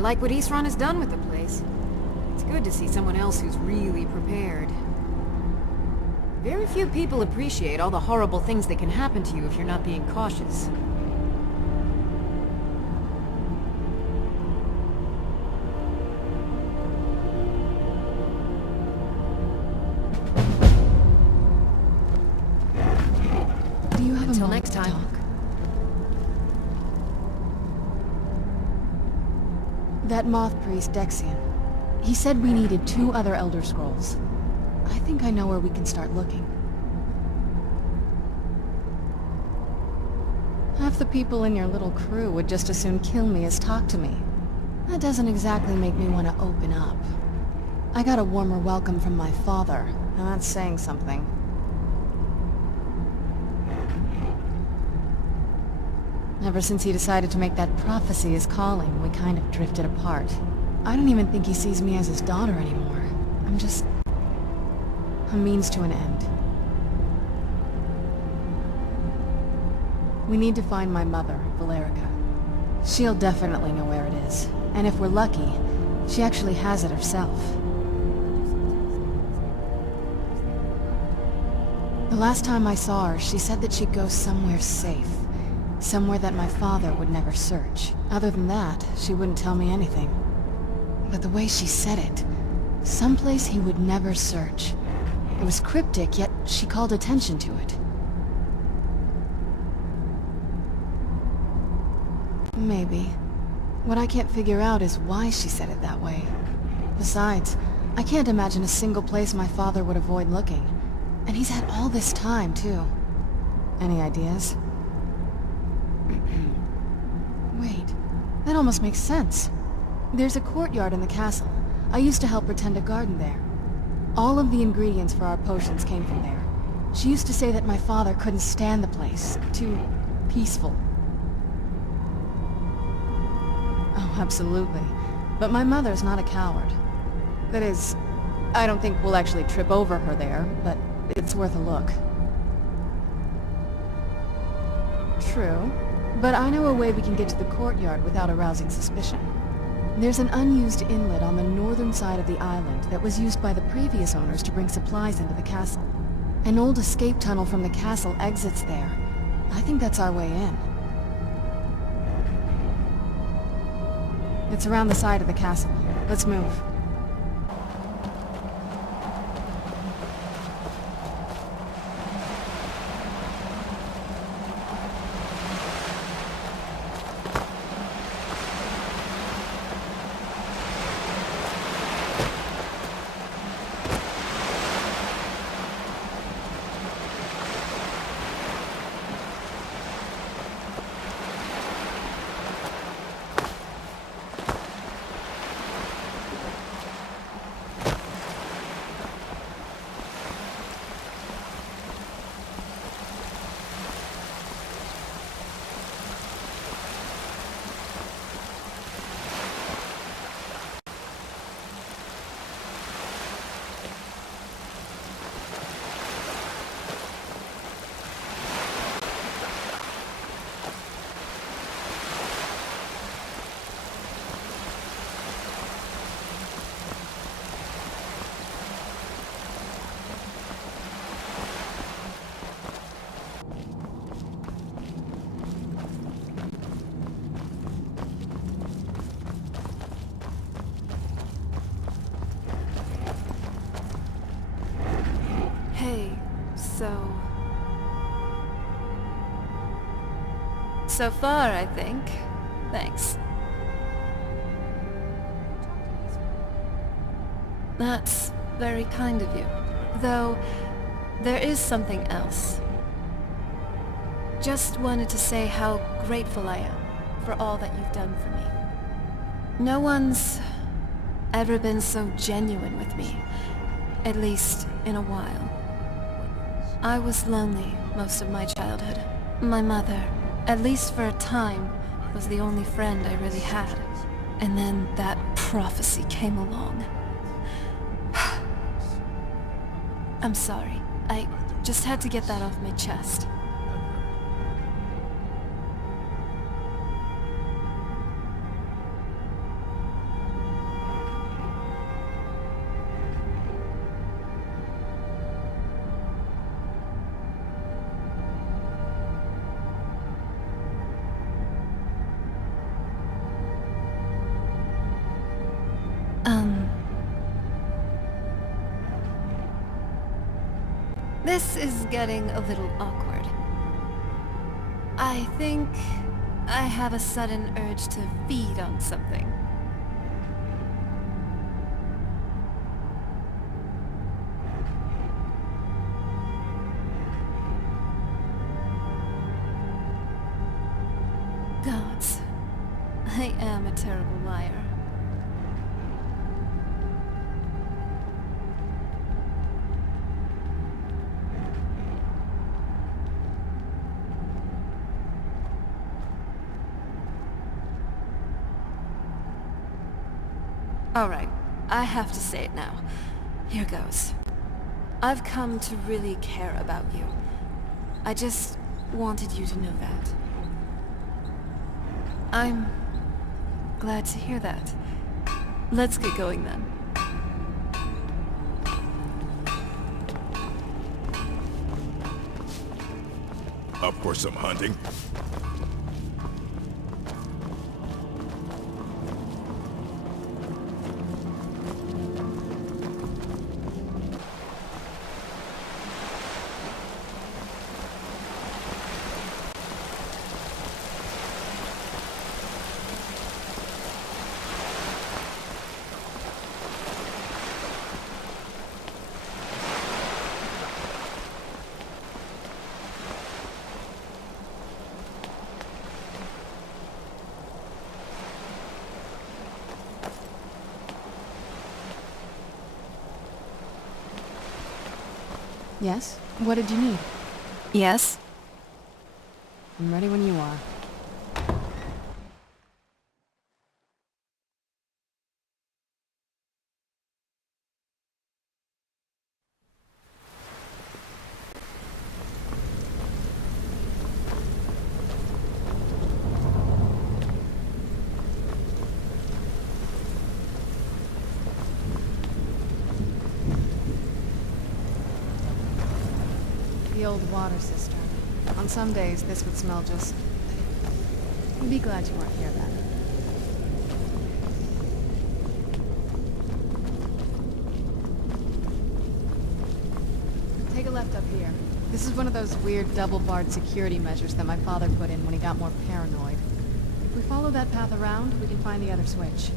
like what Eastron has done with the place. It's good to see someone else who's really prepared. Very few people appreciate all the horrible things that can happen to you if you're not being cautious. Do you have Until a moment next to time. talk? That moth priest, Dexian. He said we needed 2 other Elder Scrolls. I think I know where we can start looking. Half the people in your little crew would just as soon kill me as talk to me. That doesn't exactly make me want to open up. I got a warmer welcome from my father, and that's saying something. Ever since he decided to make that prophecy his calling, we kind of drifted apart. I don't even think he sees me as his daughter anymore. I'm just a means to an end. We need to find my mother, Valerica. She'll definitely know where it is. And if we're lucky, she actually has it herself. The last time I saw her, she said that she'd go somewhere safe. Somewhere that my father would never search. Other than that, she wouldn't tell me anything. But the way she said it, someplace he would never search. It was cryptic, yet she called attention to it. Maybe. What I can't figure out is why she said it that way. Besides, I can't imagine a single place my father would avoid looking. And he's had all this time, too. Any ideas? Wait, that almost makes sense. There's a courtyard in the castle. I used to help her tend a garden there. All of the ingredients for our potions came from there. She used to say that my father couldn't stand the place. Too peaceful. Oh, absolutely. But my mother's not a coward. That is, I don't think we'll actually trip over her there, but it's worth a look. True. But I know a way we can get to the courtyard without arousing suspicion. There's an unused inlet on the northern side of the island that was used by the previous owners to bring supplies into the castle. An old escape tunnel from the castle exits there. I think that's our way in. It's around the side of the castle. Let's move. So far, I think. Thanks. That's very kind of you. Though, there is something else. Just wanted to say how grateful I am for all that you've done for me. No one's ever been so genuine with me, at least in a while. I was lonely most of my childhood. My mother, at least for a time, was the only friend I really had. And then that prophecy came along. I'm sorry. I just had to get that off my chest. This is getting a little awkward. I think I have a sudden urge to feed on something. Gods, I am a terrible liar. Alright, I have to say it now. Here goes. I've come to really care about you. I just wanted you to know that. I'm glad to hear that. Let's get going then. Up for some hunting? Yes? What did you need? Yes? I'm ready when you are. The old water cistern. On some days, this would smell just... Be glad you weren't here then. Take a left up here. This is one of those weird double-barred security measures that my father put in when he got more paranoid. If we follow that path around, we can find the other switch.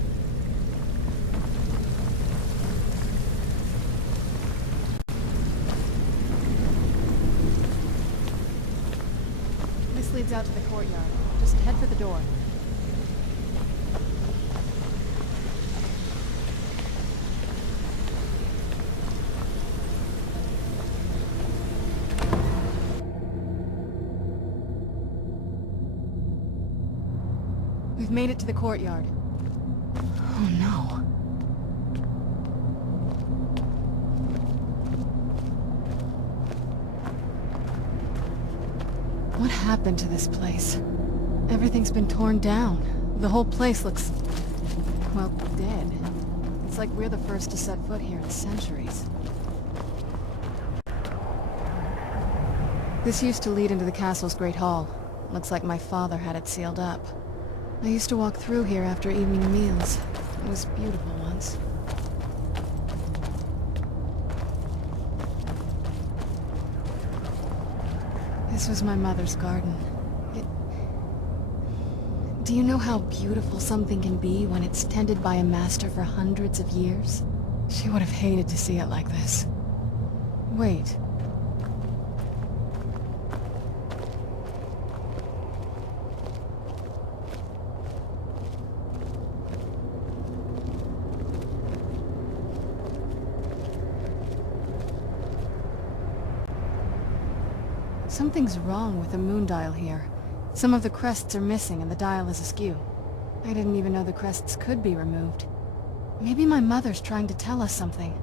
This leads out to the courtyard. Just head for the door. We've made it to the courtyard. Oh no. What happened to this place? Everything's been torn down. The whole place looks... well, dead. It's like we're the first to set foot here in centuries. This used to lead into the castle's great hall. Looks like my father had it sealed up. I used to walk through here after evening meals. It was beautiful once. This was my mother's garden. Do you know how beautiful something can be when it's tended by a master for hundreds of years? She would have hated to see it like this. Wait. Something's wrong with the moon dial here. Some of the crests are missing and the dial is askew. I didn't even know the crests could be removed. Maybe my mother's trying to tell us something.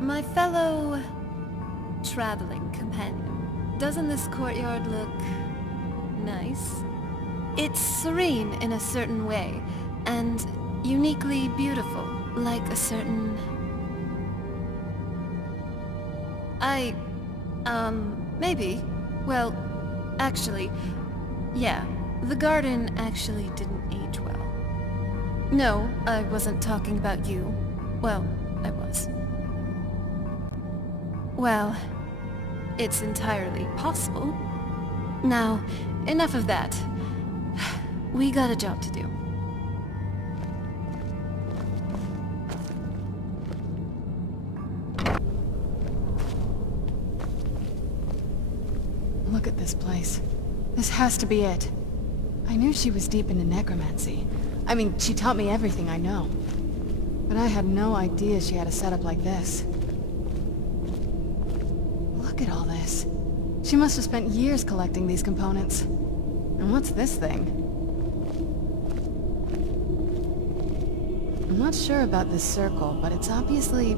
My fellow traveling companion, doesn't this courtyard look nice? It's serene in a certain way, and uniquely beautiful, like a certain... maybe. Well, actually, yeah, the garden actually didn't age well. No, I wasn't talking about you. Well, I was. Well, it's entirely possible. Now, enough of that. We got a job to do. Look at this place. This has to be it. I knew she was deep into necromancy. I mean, she taught me everything I know. But I had no idea she had a setup like this. Look at all this. She must have spent years collecting these components. And what's this thing? I'm not sure about this circle, but it's obviously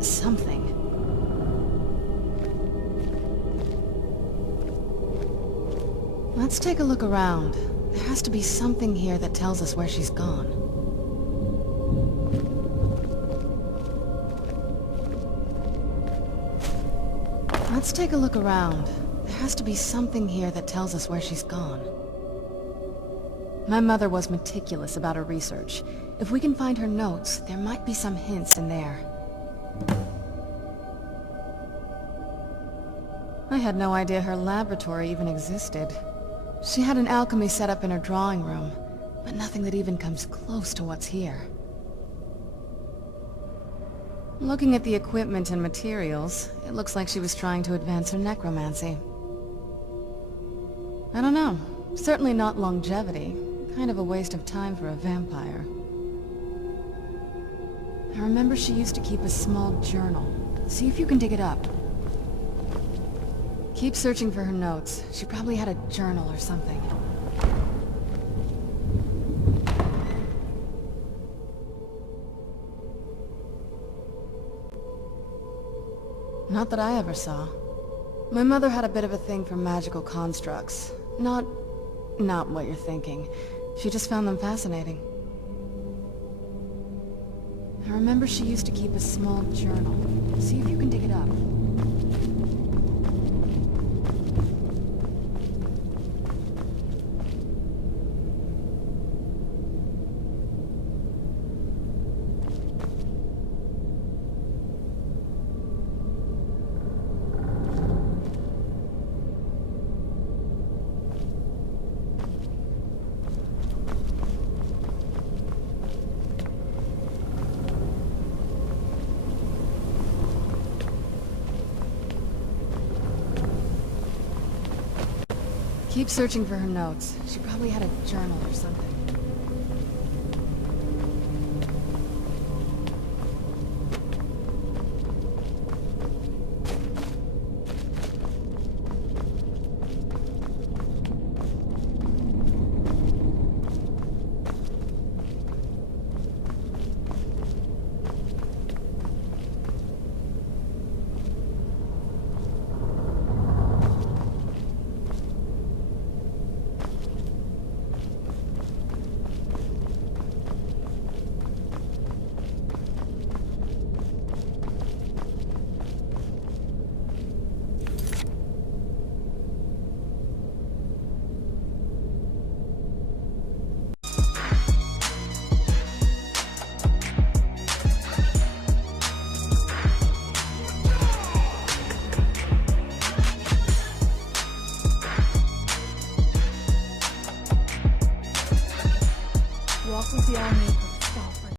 something. Let's take a look around. There has to be something here that tells us where she's gone. Let's take a look around. There has to be something here that tells us where she's gone. My mother was meticulous about her research. If we can find her notes, there might be some hints in there. I had no idea her laboratory even existed. She had an alchemy set up in her drawing room. but nothing that even comes close to what's here. Looking at the equipment and materials, it looks like she was trying to advance her necromancy. I don't know. Certainly not longevity. Kind of a waste of time for a vampire. I remember she used to keep a small journal. See if you can dig it up. Keep searching for her notes. She probably had a journal or something. Not that I ever saw. My mother had a bit of a thing for magical constructs. Not what you're thinking. She just found them fascinating. I remember she used to keep a small journal. See if you can dig it up. Keep searching for her notes. She probably had a journal or something.